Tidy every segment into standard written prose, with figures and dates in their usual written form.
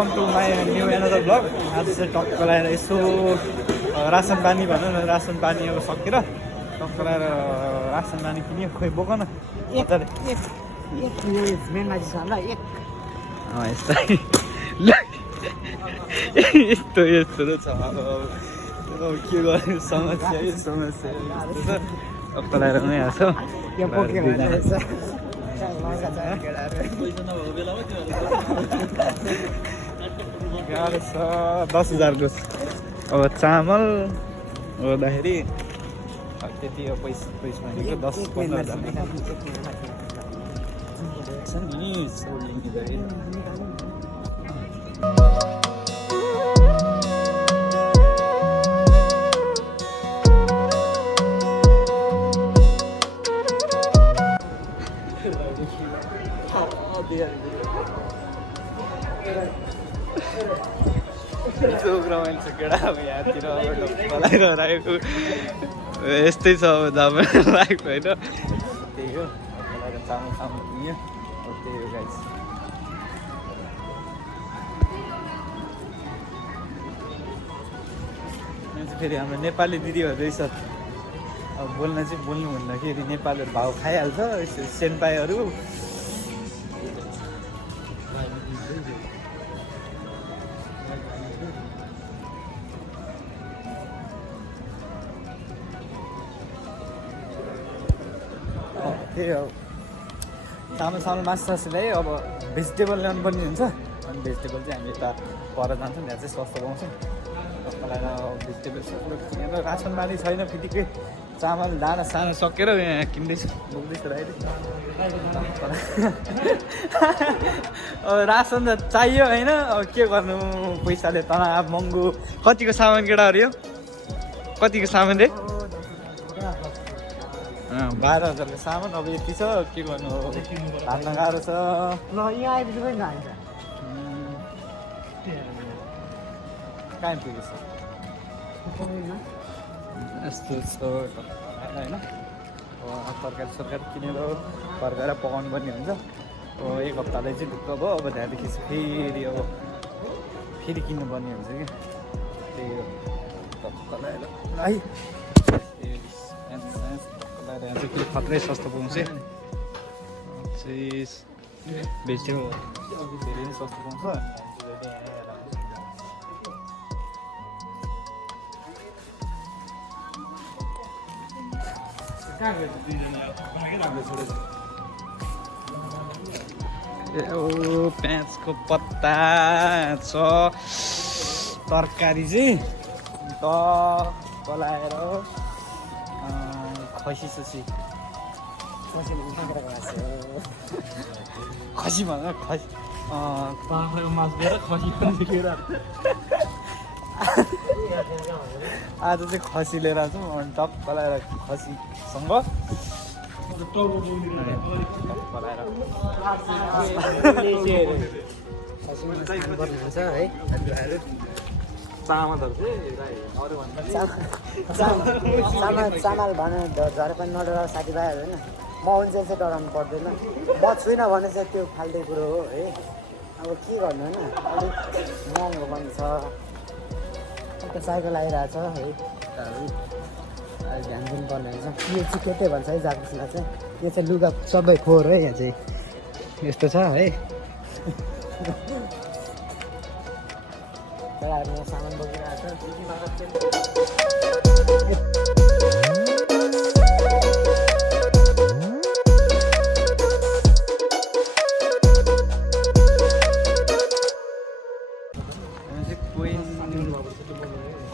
Welcome to my new another blog. आज चाहिँ टक्क लगाएर यसो रासन पानी भनौँ न, रासन पानी अब सकेर टक्क लगाएर रासन पानी किन्यो। खोइ बोक न यस्तो यस्तो यस्तो छ। अब के गर्ने, समस्या समस्या यस्तो छ। टक्क लगाएर नै आएको गाह्रो छ। 10,000 को अब चामल गर्दाखेरि त्यति हो। पैसा भनेको 10-15,000 छ नि। रमाइलो छ केटा। अब यहाँतिर राखेको यस्तै छ। अब दाम राखेको होइन, त्यही हो। चामल चामल किन्यो, त्यही हो गाइस। फेरि हाम्रो नेपाली दिदीहरू रहेछ। अब बोल्न चाहिँ बोल्नु भन्दाखेरि नेपालीहरू भाउ खाइहाल्छ। सेन्पाईहरू त्यही हो। चामल सामल मासु सासु ल्यायो। अब भेजिटेबल ल्याउनु पर्ने हुन्छ। अनि भेजिटेबल चाहिँ हामी यता पर जान्छौँ, यहाँ चाहिँ सस्तो पाउँछौँ। तपाईँलाई भेजिटेबल सबै किनेर रासन पानी छैन। फेरिकै चामल दाना साना सकेर यहाँ किन्दैछु, बोक्दैछु अहिले। अब रासन त चाहियो होइन, अब के गर्नु, पैसाले तनाव महँगो। कतिको सामान केटाहरू यो कतिको सामान रे? 12,000 को सामान। अब यति छ, के गर्नु, हाल्न गाह्रो छ। कहाँ पुगेछ यस्तो छ होइन। तरकारी सरकारी किनेर फर्काएर पकाउनु पर्ने हुन्छ। अब एक हप्तालाई चाहिँ ढुक्क भयो। अब त्यहाँदेखि फेरि अब फेरि किन्नुपर्ने हुन्छ कि, त्यही हो। है यहाँ चाहिँ के खत्रै सस्तो पाउँछ। भेजिटेबल धेरै नै सस्तो पाउँछ। प्याजको पत्ता छ। तरकारी चाहिँ पलाएर खसी ससी खसी भन खसी मासु लिएर खसी आज चाहिँ खसी लिएर आउँछौँ। अनि टक्क लगाएर खसीसँग चामल भने झरे पनि नडराउ साथीभाइहरू होइन। म हुन्छ चाहिँ डराउनु पर्दैन। म छुइनँ भने चाहिँ त्यो फाल्टै कुरो हो है। अब के गर्नु होइन, अलिक महँगो पनि छ। अन्त साइकल आइरहेछ है, ध्यान दिनुपर्ने हुन्छ। यो चाहिँ केटै भन्छ है जापासमा चाहिँ। यो चाहिँ लुगा सबै फोहोर है। यहाँ चाहिँ यस्तो छ है। यहाँ सामान बोकिरहेको छ।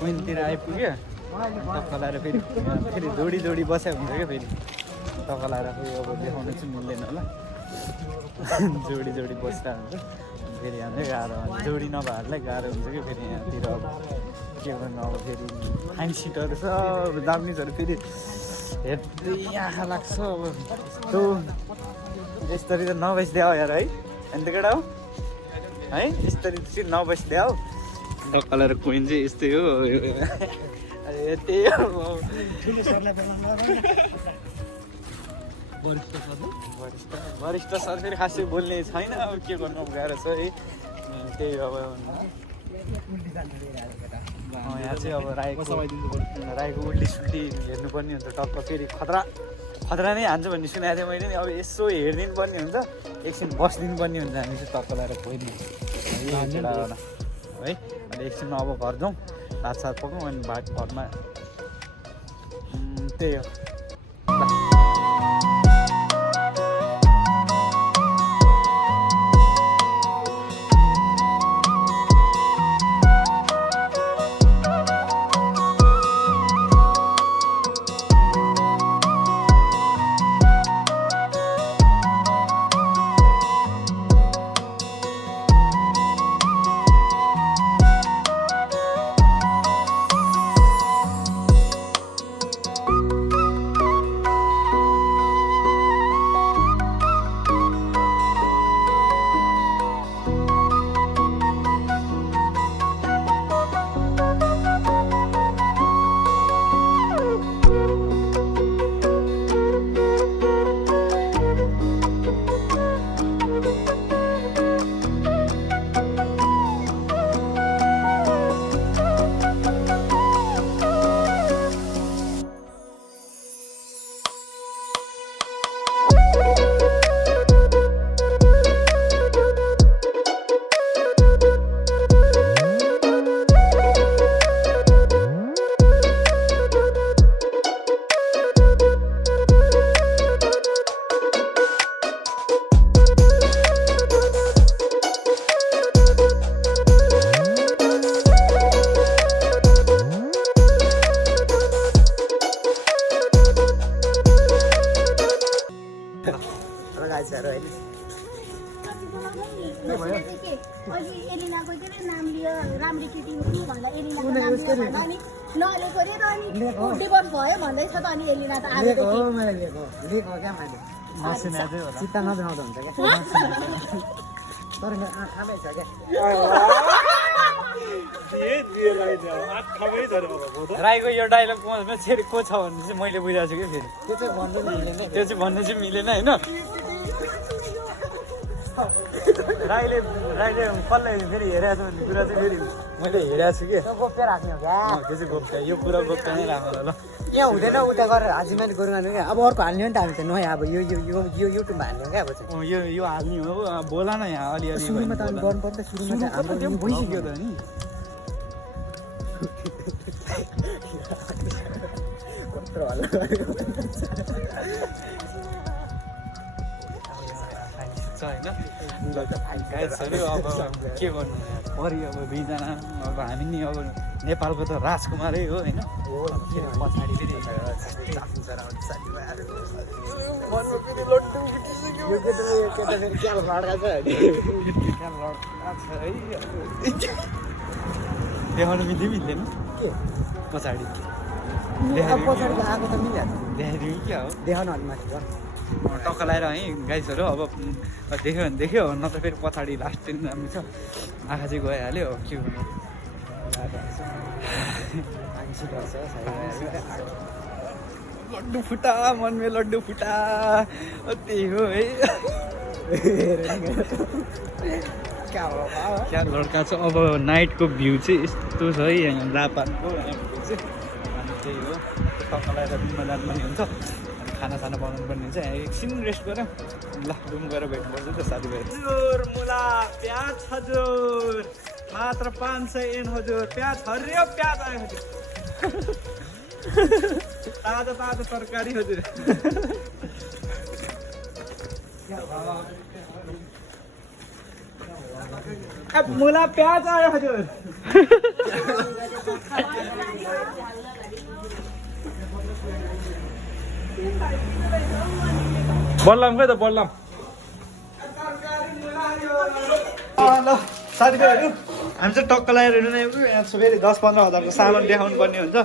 कोइनतिर आइपुग्यो। टक्क लगाएर फेरि दौडी बसेको हुन्छ क्या। फेरि टक्क लगाएर फेरि अब देखाउनु चाहिँ मिल्दैन होला। जोडी बसिरहेको हुन्छ। फेरि हाम्रै गाह्रो हुन्छ, जोडी नभएहरूलाई गाह्रो हुन्छ कि। फेरि यहाँतिर अब के गर्नु, अब फेरि फाइन सिटहरू छ। जापानिजहरू फेरि हेर्दै आँखा लाग्छ। अब यस्तो यसरी त नबस्दै यार है। अन्त केटा हो है, यसरी चाहिँ नबस्दै हौ। टक्क लगाएर कोइन चाहिँ यस्तै हो। त्यही हो। वरिष्ठ सर फेरि खासै बोल्ने छैन। अब के गर्नु, गाह्रो छ है। त्यही अब यहाँ चाहिँ अब राईको उल्टी सुल्टी हेर्नुपर्ने हुन्छ टक्क फेरि खतरा नै हान्छ भन्ने सुनेको थिएँ मैले नि अब यसो हेरिदिनु पर्ने हुन्छ एकछिन बसिदिनु पर्ने हुन्छ हामी चाहिँ टक्क लगाएर खोइदिनु है अनि एकछिन अब घर जाउँ भात सात पकाउँ अनि घरमा त्यही हो चित्त नजाउँदा हुन्छ क्या तर मेरो आँखामै छ क्या राईको यो डाइलग फेरि को छ भने चाहिँ मैले बुझाएको छु कि फेरि त्यो चाहिँ भन्नु चाहिँ मिलेन होइन राईले कसलाई फेरि हेरेको छु भन्ने कुरा चाहिँ फेरि मैले हेरेको छु कि गोप्य राख्ने हो क्या त्यो चाहिँ गोप्य यो पुरा गोप्य नै राख्नु ल यहाँ हुँदैन उता गरेर हाजिमाली गरौँ क्या अब अर्को हाल्ने हो नि त हामी त नयाँ अब यो युट्युबमा हाल्ने हो क्या अब चाहिँ यो हाल्ने हो बोला न यहाँ अलिअलि सुरुमा त हामी गर्नु पर्छ सुरुमा चाहिँ हाम्रो त्यो भइसक्यो त नि कत्रो हल्ला होइन अब के गर्नु परि अब दुईजना अब हामी नि अब नेपालको त राजकुमारै हो होइन पछाडि फेरि देखाउनु मिल्दैन के पछाडि पछाडि आएको त मिलिहाल्छ देखाइदिउँ क्या हो देखाउनु अलि माथि टक्क लगाएर है गाइसहरू अब देख्यो भने देख्यो न त फेरि पछाडि लास्ट दिन राम्रो छ आँखा चाहिँ गइहाल्यो के हुनु लड्डु फुटा मनमे लड्डु फुटा त्यही हो है क्या लड्का छ अब नाइटको भ्यू चाहिँ यस्तो छ है यहाँ जापानको भ्यू चाहिँ अनि त्यही हो टक्क लगाएर रुममा जानुपर्ने हुन्छ खाना बनाउनु पर्ने हुन्छ एकछिन रेस्ट गरौँ ल रुम गएर भेट्नुपर्छ त साथीभाइ हजुर मुला प्याज हजुर मात्र 500 एन हजुर प्याज हरियो प्याज आयो हजुर ताजा तरकारी हजुर मुला प्याज आयो हजुर बल्लम खै त बल्लम ल साथीभाइहरू हामी चाहिँ टक्क लगाएर हेर्नु नै यहाँ फेरि 10-15 हजारको सामान देखाउनु पर्ने हुन्छ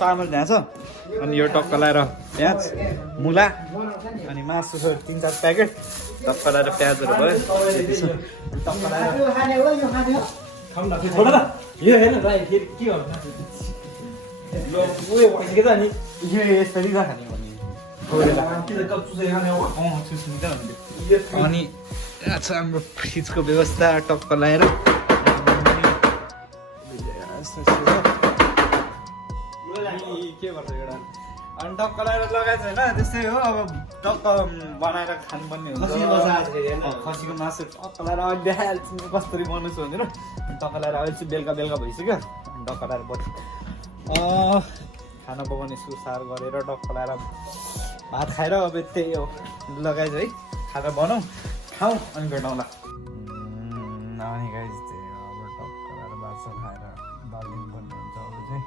चामल त्यहाँ छ अनि यो टक्क लगाएर प्याज मुला अनि मासु 3-4 प्याकेट टक्क लगाएर प्याजहरू भयो टक्क यो हेर्नु भाइ फेरि के गर्नु ल उयो भइसक्यो त अनि यो यसरी खाने भने अनि यहाँ छ हाम्रो फ्रिजको व्यवस्था टक्क लगाएर के गर्छ एउटा अनि टक्क लगाएर लगाएको छैन त्यस्तै हो अब टक्क बनाएर खानुपर्ने हुन्छ खसीको मासु टक्क लगाएर अहिले देखाइहाल्छु कसरी बनाउँछु भनेर अनि टक्क लगाएर अहिले चाहिँ बेलुका भइसक्यो अनि टक्क लगाएर पछि खाना पकाउने सुसार गरेर टक्क लगाएर भात खाएर अब त्यही हो लगाइज है खाना बनाऊ खाऊ अनि भेटौँला अनि गाइज त्यही हो अब टक्क लगाएर भात खाएर दार्जिलिङ बन्ने हुन्छ अब चाहिँ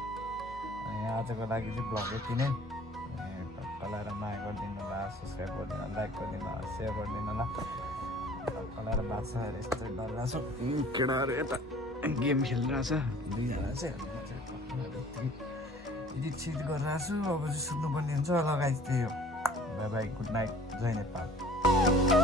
अनि आजको लागि चाहिँ ब्लग यति नै टक्क लगाएर माया गरिदिनु होला सब्सक्राइब गरिदिनु होला लाइक गरिदिनु होला सेयर गरिदिनु होला टक्क लगाएर भात खाएर यस्तो डरलाछ केटाहरू यता गेम खेलिरहेछ दुईजना चाहिँ एडिट गरिरहेको छु अब चाहिँ सुत्नुपर्ने हुन्छ लगाइ त्यही हो बाई बाई गुड नाइट जय नेपाल